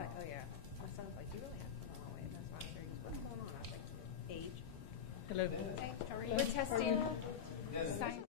like, oh yeah. My son's like, you really have to go away. That's why I'm there. He goes, what's going on? I was like, age. Hello. Hey, how are you? We're testing science.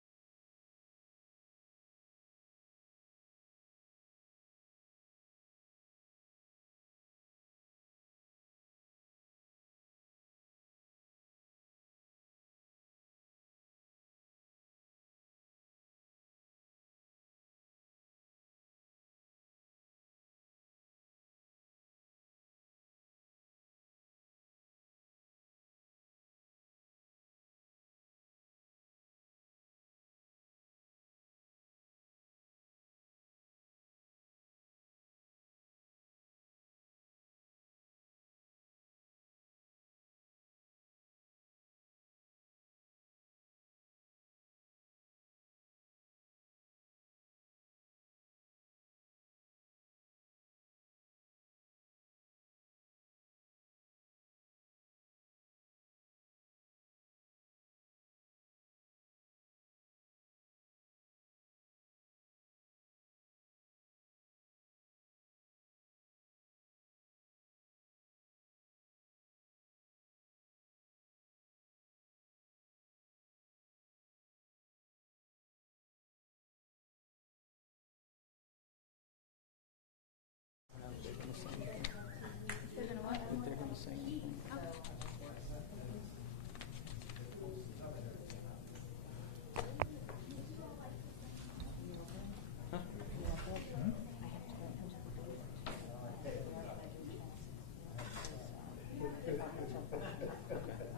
They're going to sing.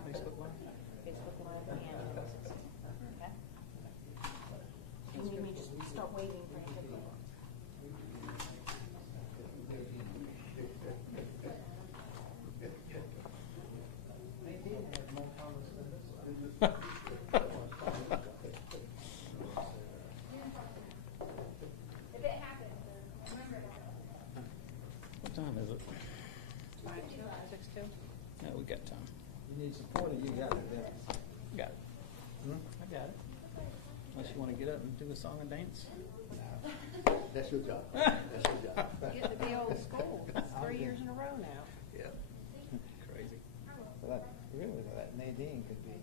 Facebook Live? Facebook Live and okay. And you may just start waiting for him to go. If it happens, remember that. What time is it? 5-2, 6-2. No, we got time. You need support or you got it there? Got it. I got it. Unless you want to get up and do a song and dance. That's your job. That's your job. You get to be old school. It's 3 years in a row now. Yep. Crazy. But that Nadine could be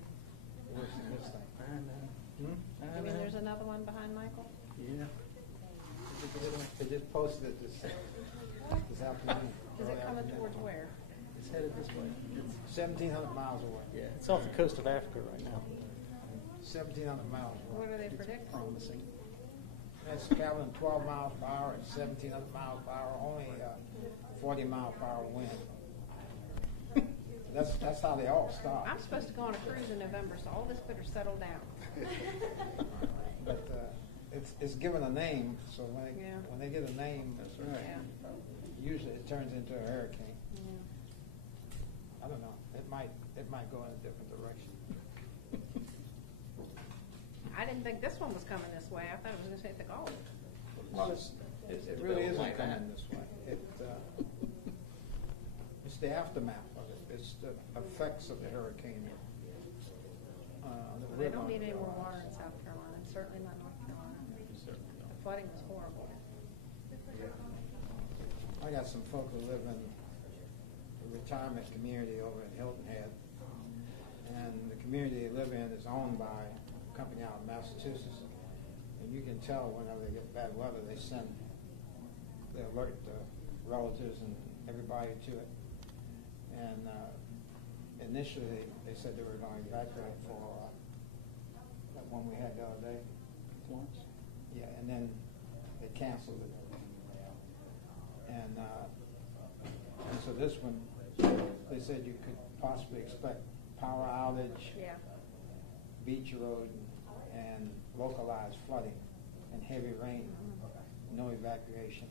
worse than this thing. I know. I mean, there's another one behind Michael. Yeah. They just posted it this afternoon. Is it early coming afternoon. towards where? It's headed this way. 1,700 miles away. Yeah, it's off the coast of Africa right now. 1,700 miles away. What are they predicting? Promising. That's traveling 12 miles per hour at 1,700 miles per hour, only 40 mile per hour wind. That's how they all start. I'm supposed to go on a cruise in November, so all this better settle down. But it's given a name, so Yeah. when they get a name, Yeah. usually it turns into a hurricane. Yeah. I don't know. It might go in a different direction. I didn't think this one was coming this way. I thought it was going to hit the Gulf. Well, it really isn't coming this way. It's the aftermath of it. It's the effects of the hurricane. They don't need any more water in South Carolina, and certainly not North Carolina. The flooding was horrible. I got some folk who live in a retirement community over in Hilton Head, and the community they live in is owned by a company out of Massachusetts. And you can tell whenever they get bad weather, they alert the relatives and everybody to it. And initially, they said they were going to evacuate for that one we had the other day. Once? Yeah, and then they canceled it. And so this one, they said you could possibly expect power outage, Yeah. beach erosion, and localized flooding and heavy rain, no evacuation.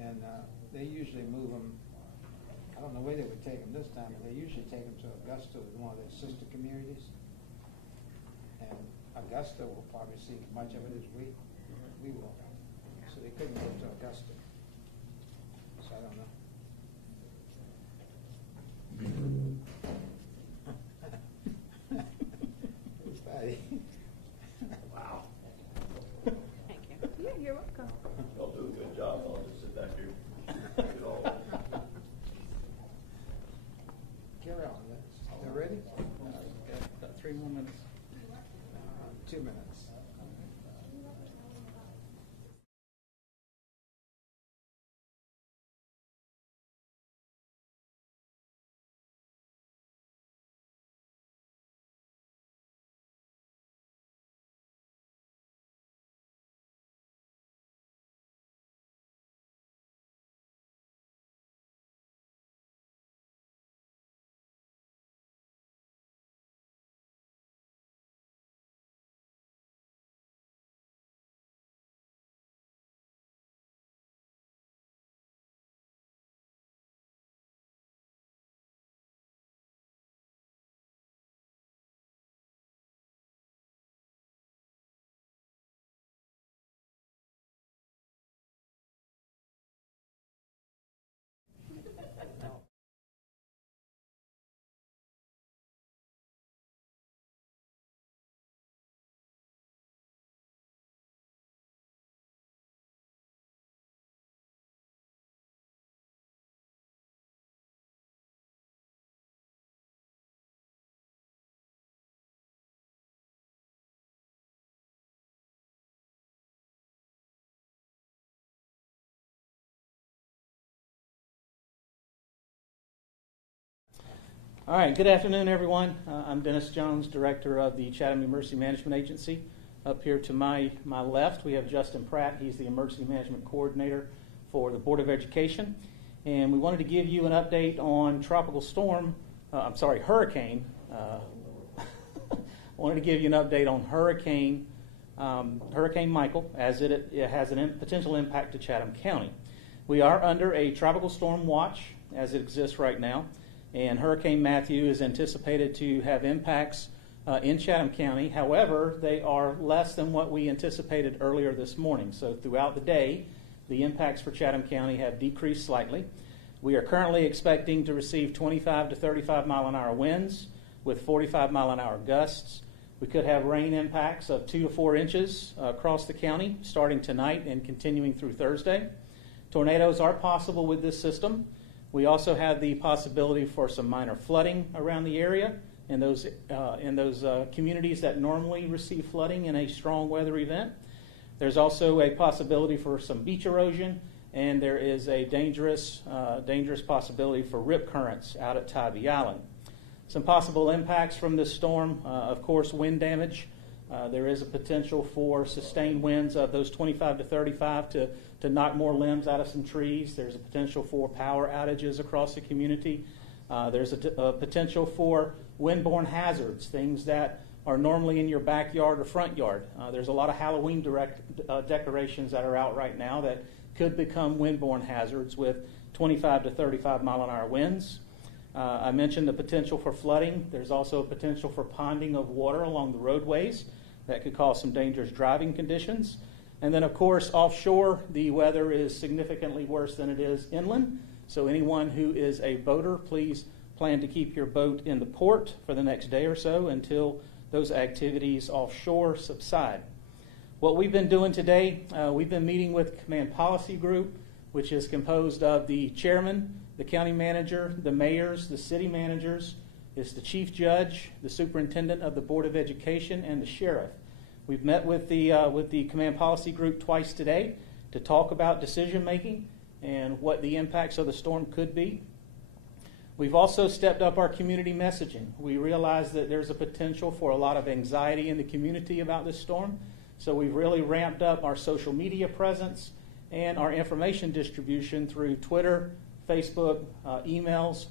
And they usually move them, I don't know where they would take them this time, but they usually take them to Augusta, one of their sister communities. And Augusta will probably see as much of it as we will. So they couldn't go to Augusta. So I don't know. It's fatty. Wow. Thank you. Yeah, you're welcome. Y'all do a good job. I'll just sit back here. Do it all. 2 minutes. All right, good afternoon, everyone. I'm Dennis Jones, Director of the Chatham Emergency Management Agency. Up here to my left, we have Justin Pratt. He's the Emergency Management Coordinator for the Board of Education. And we wanted to give you an update on hurricane. I wanted to give you an update on Hurricane Michael, as it has a potential impact to Chatham County. We are under a tropical storm watch as it exists right now. And Hurricane Matthew is anticipated to have impacts in Chatham County. However, they are less than what we anticipated earlier this morning. So throughout the day, the impacts for Chatham County have decreased slightly. We are currently expecting to receive 25 to 35 mile-an-hour winds with 45 mile-an-hour gusts. We could have rain impacts of 2 to 4 inches across the county starting tonight and continuing through Thursday. Tornadoes are possible with this system. We also have the possibility for some minor flooding around the area in those communities that normally receive flooding in a strong weather event. There's also a possibility for some beach erosion, and there is a dangerous possibility for rip currents out at Tybee Island. Some possible impacts from this storm, of course, wind damage. There is a potential for sustained winds of those 25 to 35 to knock more limbs out of some trees. There's a potential for power outages across the community. There's a potential for windborne hazards, things that are normally in your backyard or front yard. There's a lot of Halloween decorations that are out right now that could become windborne hazards with 25 to 35 mile-an-hour winds. I mentioned the potential for flooding. There's also a potential for ponding of water along the roadways that could cause some dangerous driving conditions. And then, of course, offshore, the weather is significantly worse than it is inland. So anyone who is a boater, please plan to keep your boat in the port for the next day or so until those activities offshore subside. What we've been doing today, we've been meeting with Command Policy Group, which is composed of the chairman, the county manager, the mayors, the city managers. It's the chief judge, the superintendent of the Board of Education, and the sheriff. We've met with the Command Policy Group twice today to talk about decision making and what the impacts of the storm could be. We've also stepped up our community messaging. We realize that there's a potential for a lot of anxiety in the community about this storm, so we've really ramped up our social media presence and our information distribution through Twitter, Facebook, emails,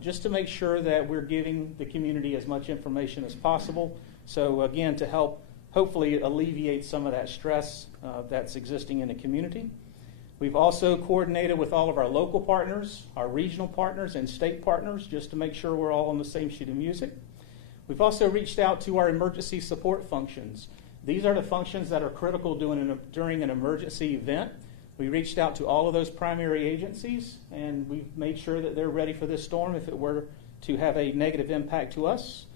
just to make sure that we're giving the community as much information as possible. So again, to help hopefully alleviate some of that stress that's existing in the community. We've also coordinated with all of our local partners, our regional partners, and state partners, just to make sure we're all on the same sheet of music. We've also reached out to our emergency support functions. These are the functions that are critical during an emergency event. We reached out to all of those primary agencies, and we've made sure that they're ready for this storm if it were to have a negative impact to us.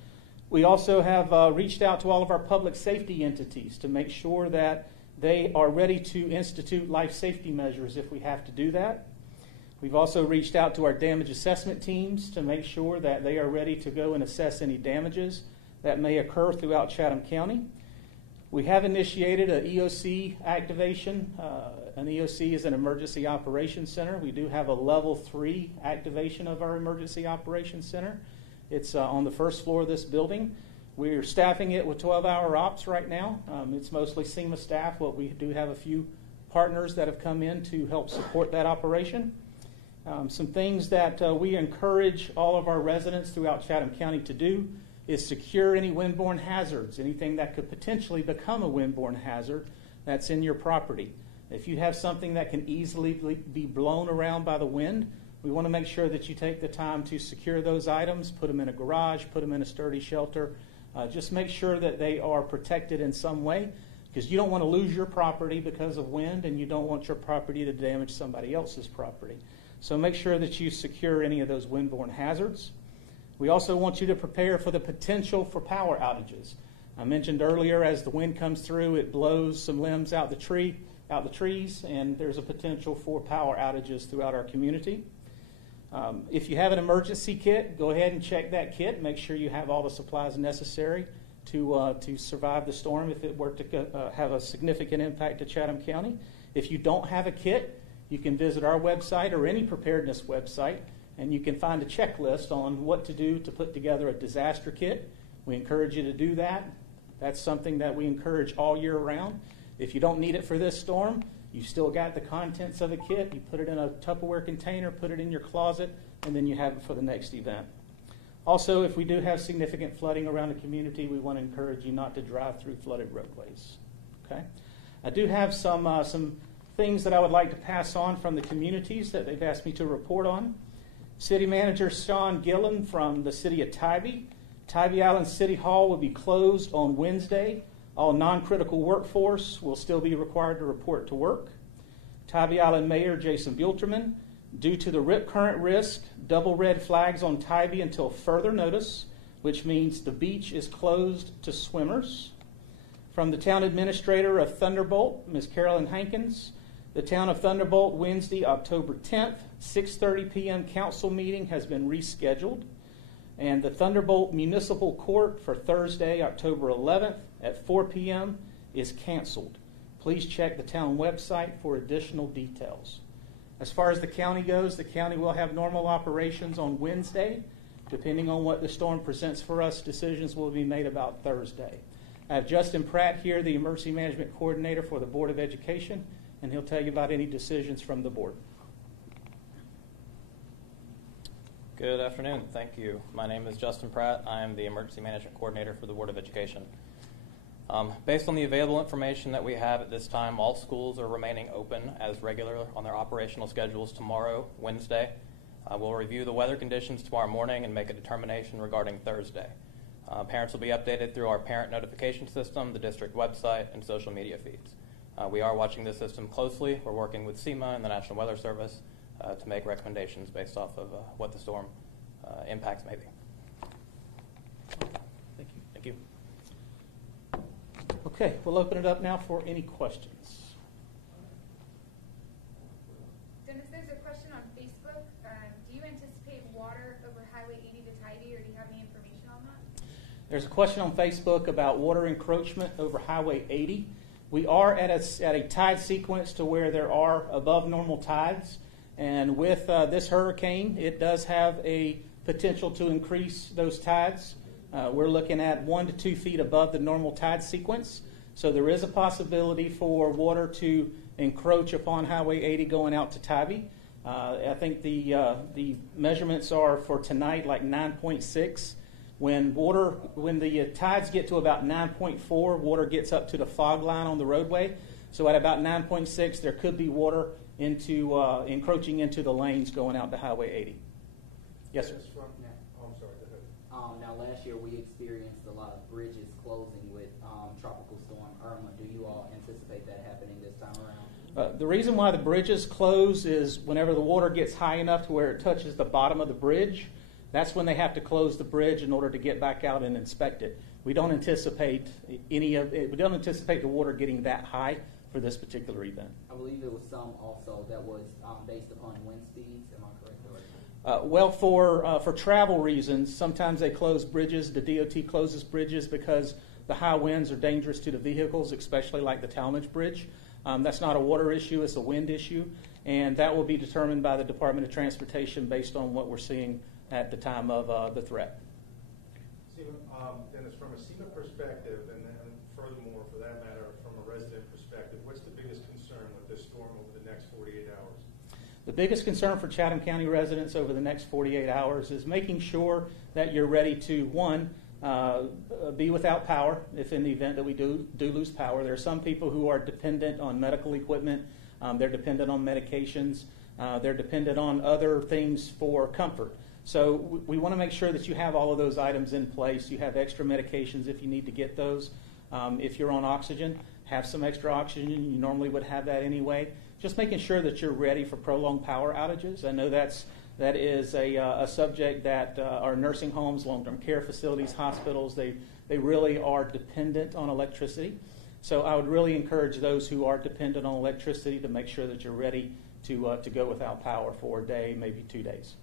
We also have reached out to all of our public safety entities to make sure that they are ready to institute life safety measures if we have to do that. We've also reached out to our damage assessment teams to make sure that they are ready to go and assess any damages that may occur throughout Chatham County. We have initiated an EOC activation. An EOC is an Emergency Operations Center. We do have a level 3 activation of our Emergency Operations Center. It's on the first floor of this building. We're staffing it with 12-hour ops right now. It's mostly SEMA staff, but we do have a few partners that have come in to help support that operation. Some things that we encourage all of our residents throughout Chatham County to do is secure any windborne hazards, anything that could potentially become a windborne hazard that's in your property. If you have something that can easily be blown around by the wind, we want to make sure that you take the time to secure those items, put them in a garage, put them in a sturdy shelter. Just make sure that they are protected in some way, because you don't want to lose your property because of wind, and you don't want your property to damage somebody else's property. So make sure that you secure any of those windborne hazards. We also want you to prepare for the potential for power outages. I mentioned earlier, as the wind comes through, it blows some limbs out the trees, and there's a potential for power outages throughout our community. If you have an emergency kit, go ahead and check that kit. Make sure you have all the supplies necessary to survive the storm if it were to have a significant impact to Chatham County. If you don't have a kit, you can visit our website or any preparedness website, and you can find a checklist on what to do to put together a disaster kit. We encourage you to do that. That's something that we encourage all year round. If you don't need it for this storm, you've still got the contents of the kit. You put it in a Tupperware container, put it in your closet, and then you have it for the next event. Also, if we do have significant flooding around the community, we want to encourage you not to drive through flooded roadways. Okay? I do have some things that I would like to pass on from the communities that they've asked me to report on. City Manager Sean Gillen from the City of Tybee. Tybee Island City Hall will be closed on Wednesday. All non-critical workforce will still be required to report to work. Tybee Island Mayor Jason Buelterman, due to the rip current risk, double red flags on Tybee until further notice, which means the beach is closed to swimmers. From the Town Administrator of Thunderbolt, Ms. Carolyn Hankins, the Town of Thunderbolt Wednesday, October 10th, 6:30 p.m. council meeting has been rescheduled. And the Thunderbolt Municipal Court for Thursday, October 11th at 4 p.m. is canceled. Please check the town website for additional details. As far as the county goes, the county will have normal operations on Wednesday. Depending on what the storm presents for us, decisions will be made about Thursday. I have Justin Pratt here, the Emergency Management Coordinator for the Board of Education, and he'll tell you about any decisions from the board. Good afternoon. Thank you. My name is Justin Pratt. I am the Emergency Management Coordinator for the Board of Education. Based on the available information that we have at this time, all schools are remaining open as regular on their operational schedules tomorrow, Wednesday. We'll review the weather conditions tomorrow morning and make a determination regarding Thursday. Parents will be updated through our parent notification system, the district website, and social media feeds. We are watching this system closely. We're working with SEMA and the National Weather Service to make recommendations based off of what the storm impacts may be. Thank you. Thank you. Okay, we'll open it up now for any questions. Dennis, there's a question on Facebook. Do you anticipate water over Highway 80 to Tybee, or do you have any information on that? There's a question on Facebook about water encroachment over Highway 80. We are at a tide sequence to where there are above normal tides. And with this hurricane, it does have a potential to increase those tides. We're looking at 1 to 2 feet above the normal tide sequence. So there is a possibility for water to encroach upon Highway 80 going out to Tybee. I think the measurements are for tonight like 9.6. When the tides get to about 9.4, water gets up to the fog line on the roadway. So at about 9.6, there could be water encroaching into the lanes going out to Highway 80. Yes, sir. Now, last year we experienced a lot of bridges closing with Tropical Storm Irma. Do you all anticipate that happening this time around? The reason why the bridges close is whenever the water gets high enough to where it touches the bottom of the bridge, that's when they have to close the bridge in order to get back out and inspect it. We don't anticipate the water getting that high for this particular event. I believe there was some also that was based upon wind speeds. Am I correct? Well, for travel reasons, sometimes they close bridges. The DOT closes bridges because the high winds are dangerous to the vehicles, especially like the Talmadge Bridge. That's not a water issue, it's a wind issue, and that will be determined by the Department of Transportation based on what we're seeing at the time of the threat. Dennis, from a SEMA perspective, and then furthermore, for that matter, from a resident perspective, what's the biggest concern with this storm over the next 48 hours? The biggest concern for Chatham County residents over the next 48 hours is making sure that you're ready to, one, be without power if in the event that we do lose power. There are some people who are dependent on medical equipment. They're dependent on medications. They're dependent on other things for comfort. So we want to make sure that you have all of those items in place. You have extra medications if you need to get those. If you're on oxygen, have some extra oxygen. You normally would have that anyway. Just making sure that you're ready for prolonged power outages. I know that is a subject that our nursing homes, long-term care facilities, hospitals, they really are dependent on electricity. So I would really encourage those who are dependent on electricity to make sure that you're ready to go without power for a day, maybe 2 days.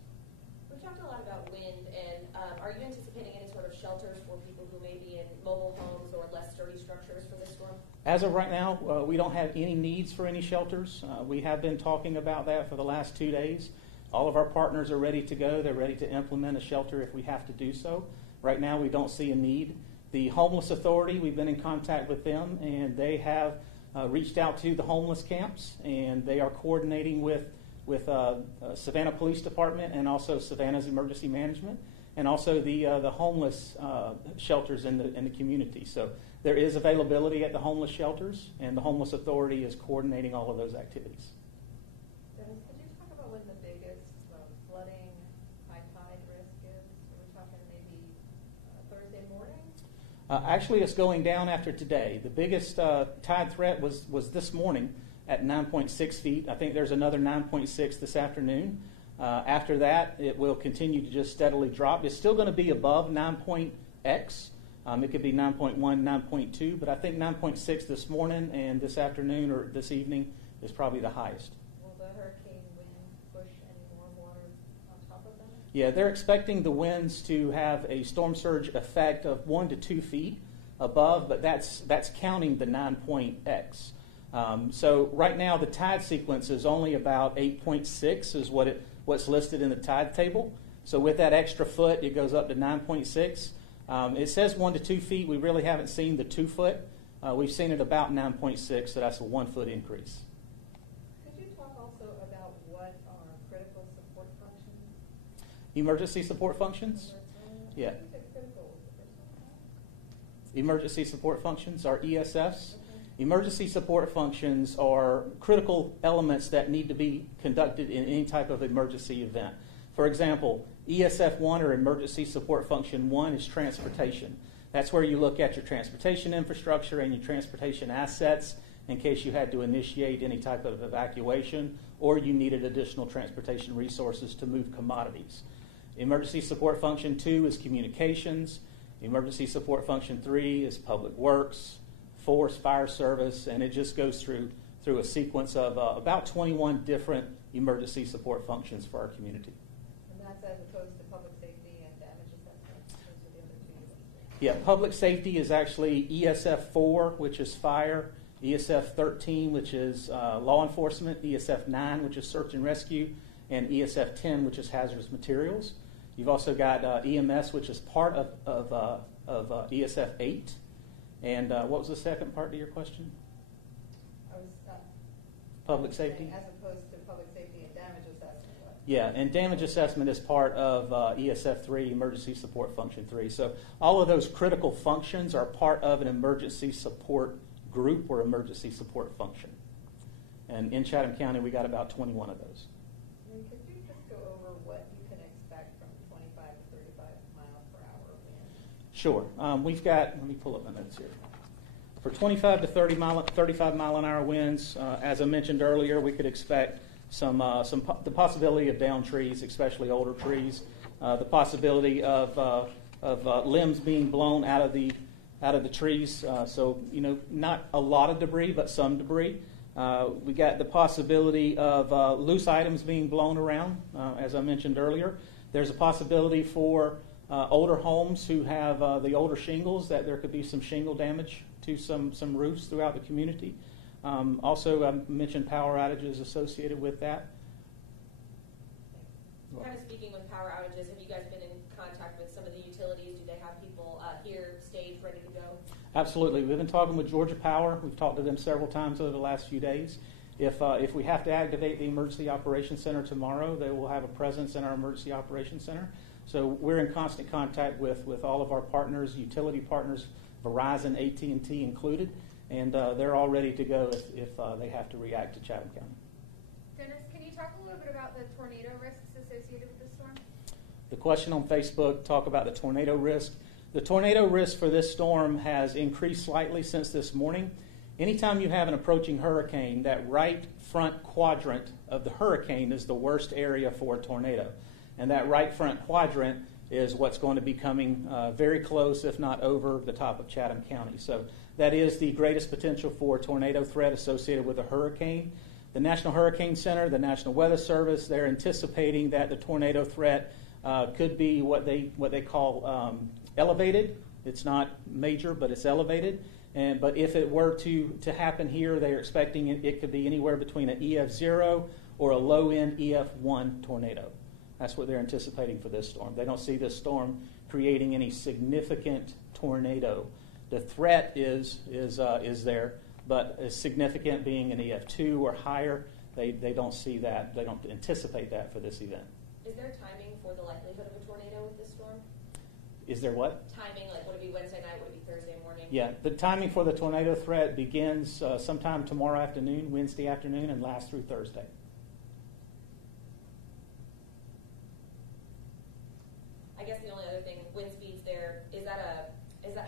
We've talked a lot about wind, and are you anticipating any sort of shelters for people who may be in mobile homes or less sturdy structures for this storm? As of right now, we don't have any needs for any shelters. We have been talking about that for the last 2 days. All of our partners are ready to go. They're ready to implement a shelter if we have to do so. Right now, we don't see a need. The Homeless Authority, we've been in contact with them, and they have reached out to the homeless camps, and they are coordinating with Savannah Police Department and also Savannah's Emergency Management, and also the homeless shelters in the community. So there is availability at the homeless shelters, and the Homeless Authority is coordinating all of those activities. Dennis, could you talk about when the biggest flooding, high tide risk is? Are we talking maybe Thursday morning? Actually, it's going down after today. The biggest tide threat was this morning at 9.6 feet. I think there's another 9.6 this afternoon. After that, it will continue to just steadily drop. It's still going to be above 9.x. It could be 9.1, 9.2, but I think 9.6 this morning and this afternoon or this evening is probably the highest. Will the hurricane wind push any more water on top of them? Yeah, they're expecting the winds to have a storm surge effect of 1 to 2 feet above, but that's counting the 9.x. So right now the tide sequence is only about 8.6 is what's listed in the tide table. So with that extra foot, it goes up to 9.6. It says 1 to 2 feet. We really haven't seen the 2 foot. We've seen it about 9.6, so that's a 1 foot increase. Could you talk also about what are critical support functions? Emergency support functions? Yeah. Emergency support functions are ESFs. Emergency support functions are critical elements that need to be conducted in any type of emergency event. For example, ESF 1 or Emergency Support Function 1 is transportation. That's where you look at your transportation infrastructure and your transportation assets in case you had to initiate any type of evacuation or you needed additional transportation resources to move commodities. Emergency Support Function 2 is communications. Emergency Support Function 3 is public works. 4 is fire service, and it just goes through a sequence of about 21 different emergency support functions for our community. And that's as opposed to public safety and damage assessment? Those are the other two units. Yeah, public safety is actually ESF 4, which is fire, ESF 13, which is law enforcement, ESF 9, which is search and rescue, and ESF 10, which is hazardous materials. You've also got EMS, which is part of ESF 8. And what was the second part of your question? I was Public safety? as opposed to public safety and damage assessment. Yeah, and damage assessment is part of ESF 3, Emergency Support Function 3. So all of those critical functions are part of an emergency support group or emergency support function. And in Chatham County, we got about 21 of those. And could you just go over what you can expect from 25 to 35 miles per hour wind? Sure. We've got, let me pull up my notes here. For 25 to 35 mile an hour winds, as I mentioned earlier, we could expect the possibility of downed trees, especially older trees, the possibility of limbs being blown out of the trees. So not a lot of debris, but some debris. We got the possibility of loose items being blown around, as I mentioned earlier. There's a possibility for older homes who have the older shingles, that there could be some shingle damage to some roofs throughout the community. Also, I mentioned power outages associated with that. Kind of speaking with power outages, have you guys been in contact with some of the utilities? Do they have people here staged, ready to go? Absolutely. We've been talking with Georgia Power. We've talked to them several times over the last few days. If we have to activate the Emergency Operations Center tomorrow, they will have a presence in our Emergency Operations Center. So we're in constant contact with all of our partners, utility partners, Verizon, AT&T included, and they're all ready to go if they have to react to Chatham County. Dennis, can you talk a little bit about the tornado risks associated with the storm? The question on Facebook, talk about the tornado risk. The tornado risk for this storm has increased slightly since this morning. Anytime you have an approaching hurricane, that right front quadrant of the hurricane is the worst area for a tornado. And that right front quadrant is what's going to be coming very close, if not over, the top of Chatham County. So that is the greatest potential for tornado threat associated with a hurricane. The National Hurricane Center, the National Weather Service, they're anticipating that the tornado threat could be what they call elevated. It's not major, but it's elevated. But if it were to happen here, they're expecting it could be anywhere between an EF0 or a low-end EF1 tornado. That's what they're anticipating for this storm. They don't see this storm creating any significant tornado. The threat is there, but as significant being an EF2 or higher, they don't see that. They don't anticipate that for this event. Is there timing for the likelihood of a tornado with this storm? Is there what? Timing, like would it be Wednesday night, would it be Thursday morning? Yeah, the timing for the tornado threat begins sometime tomorrow afternoon, Wednesday afternoon, and lasts through Thursday. I guess the only other thing, wind speeds there, is that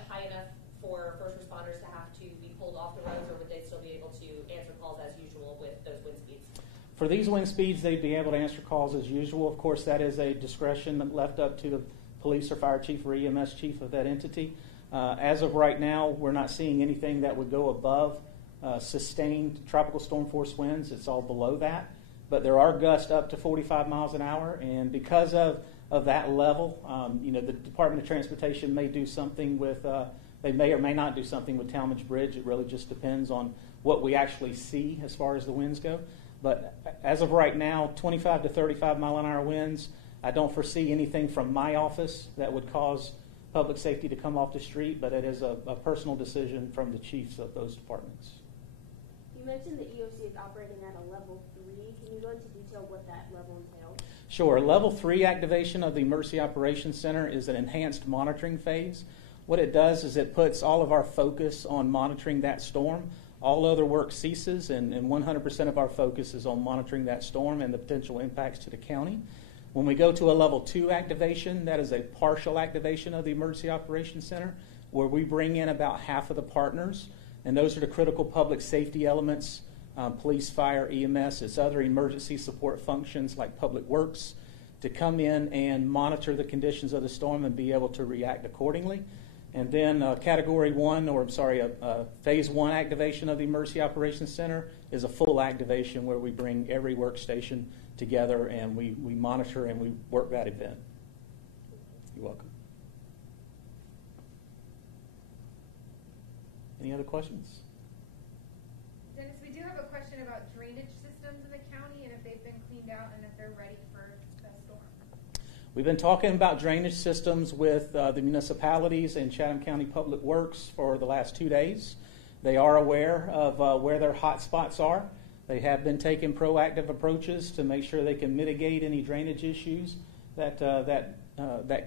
high enough for first responders to have to be pulled off the roads, or would they still be able to answer calls as usual with those wind speeds? For these wind speeds, they'd be able to answer calls as usual. Of course, that is a discretion left up to the police or fire chief or EMS chief of that entity. As of right now, we're not seeing anything that would go above sustained tropical storm force winds. It's all below that. But there are gusts up to 45 miles an hour, and because of that level, the Department of Transportation may do something with, they may or may not do something with Talmadge Bridge. It really just depends on what we actually see as far as the winds go. But as of right now, 25 to 35 mile an hour winds. I don't foresee anything from my office that would cause public safety to come off the street, but it is a personal decision from the chiefs of those departments. You mentioned the EOC is operating at a level 3. Can you go into detail what that level entails? Sure. Level 3 activation of the Emergency Operations Center is an enhanced monitoring phase. What it does is it puts all of our focus on monitoring that storm. All other work ceases, and 100% of our focus is on monitoring that storm and the potential impacts to the county. When we go to a level 2 activation, that is a partial activation of the Emergency Operations Center, where we bring in about half of the partners, and those are the critical public safety elements, police, fire, EMS, it's other emergency support functions like public works, to come in and monitor the conditions of the storm and be able to react accordingly. And then phase 1 activation of the Emergency Operations Center is a full activation where we bring every workstation together and we monitor and we work that event. You're welcome. Any other questions? Dennis, we do have a question about drainage systems in the county and if they've been cleaned out and if they're ready for the storm. We've been talking about drainage systems with the municipalities and Chatham County Public Works for the last 2 days. They are aware of where their hot spots are. They have been taking proactive approaches to make sure they can mitigate any drainage issues that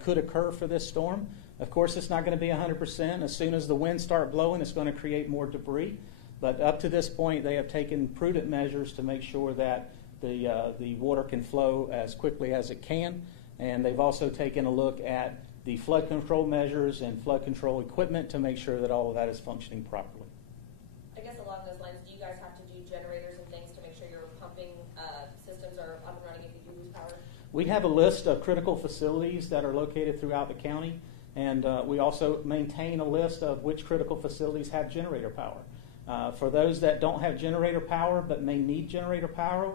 could occur for this storm. Of course, it's not going to be 100%. As soon as the winds start blowing, it's going to create more debris. But up to this point, they have taken prudent measures to make sure that the water can flow as quickly as it can. And they've also taken a look at the flood control measures and flood control equipment to make sure that all of that is functioning properly. I guess along those lines, do you guys have to do generators and things to make sure your pumping systems are up and running if you do lose power? We have a list of critical facilities that are located throughout the county, and we also maintain a list of which critical facilities have generator power. For those that don't have generator power but may need generator power,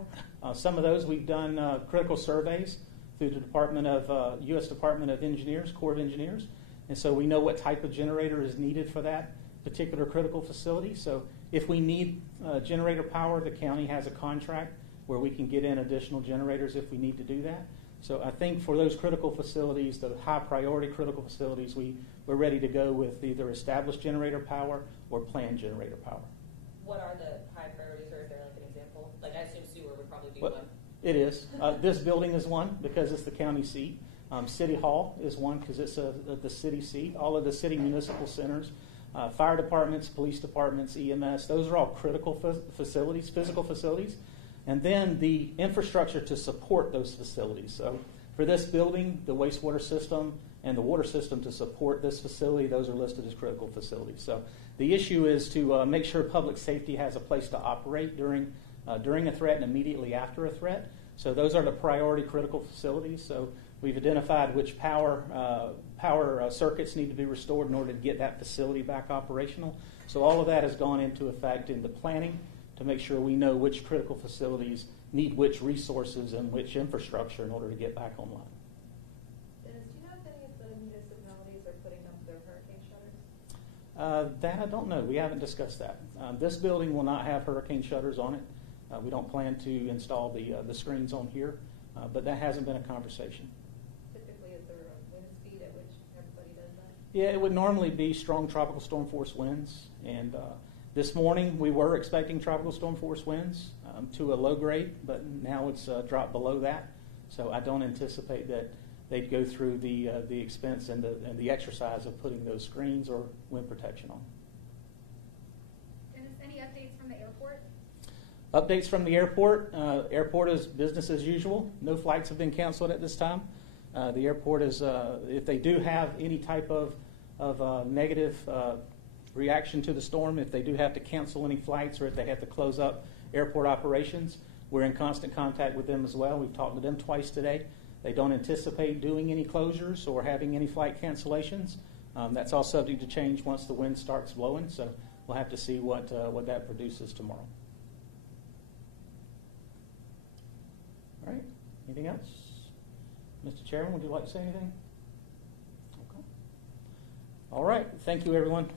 some of those we've done critical surveys through the U.S. Department of Engineers, Corps of Engineers. And so we know what type of generator is needed for that particular critical facility. So if we need generator power, the county has a contract where we can get in additional generators if we need to do that. So I think for those critical facilities, the high priority critical facilities, we're ready to go with either established generator power or planned generator power. What are the high priorities, or is there like an example? Like I assume sewer would probably be Well, one. It is. This building is one because it's the county seat. City Hall is one because it's the city seat. All of the city municipal centers, fire departments, police departments, EMS, those are all critical facilities, physical facilities. And then the infrastructure to support those facilities. So for this building, the wastewater system and the water system to support this facility, those are listed as critical facilities. So the issue is to make sure public safety has a place to operate during a threat and immediately after a threat. So those are the priority critical facilities. So we've identified which power circuits need to be restored in order to get that facility back operational. So all of that has gone into effect in the planning to make sure we know which critical facilities need which resources and which infrastructure in order to get back online. Dennis, do you know if any of the municipalities are putting up their hurricane shutters? That I don't know. We haven't discussed that. This building will not have hurricane shutters on it. We don't plan to install the screens on here, but that hasn't been a conversation. Typically, is there a wind speed at which everybody does that? Yeah, it would normally be strong tropical storm force winds. And this morning we were expecting tropical storm force winds to a low grade, but now it's dropped below that. So I don't anticipate that they'd go through the expense and the exercise of putting those screens or wind protection on. Dennis, any updates from the airport? Updates from the airport. Airport is business as usual. No flights have been canceled at this time. The airport is, if they do have any type of negative reaction to the storm, if they do have to cancel any flights or if they have to close up airport operations, we're in constant contact with them as well. We've talked to them twice today. They don't anticipate doing any closures or having any flight cancellations. That's all subject to change once the wind starts blowing, so we'll have to see what that produces tomorrow. All right. Anything else? Mr. Chairman, would you like to say anything? Okay. All right. Thank you, everyone.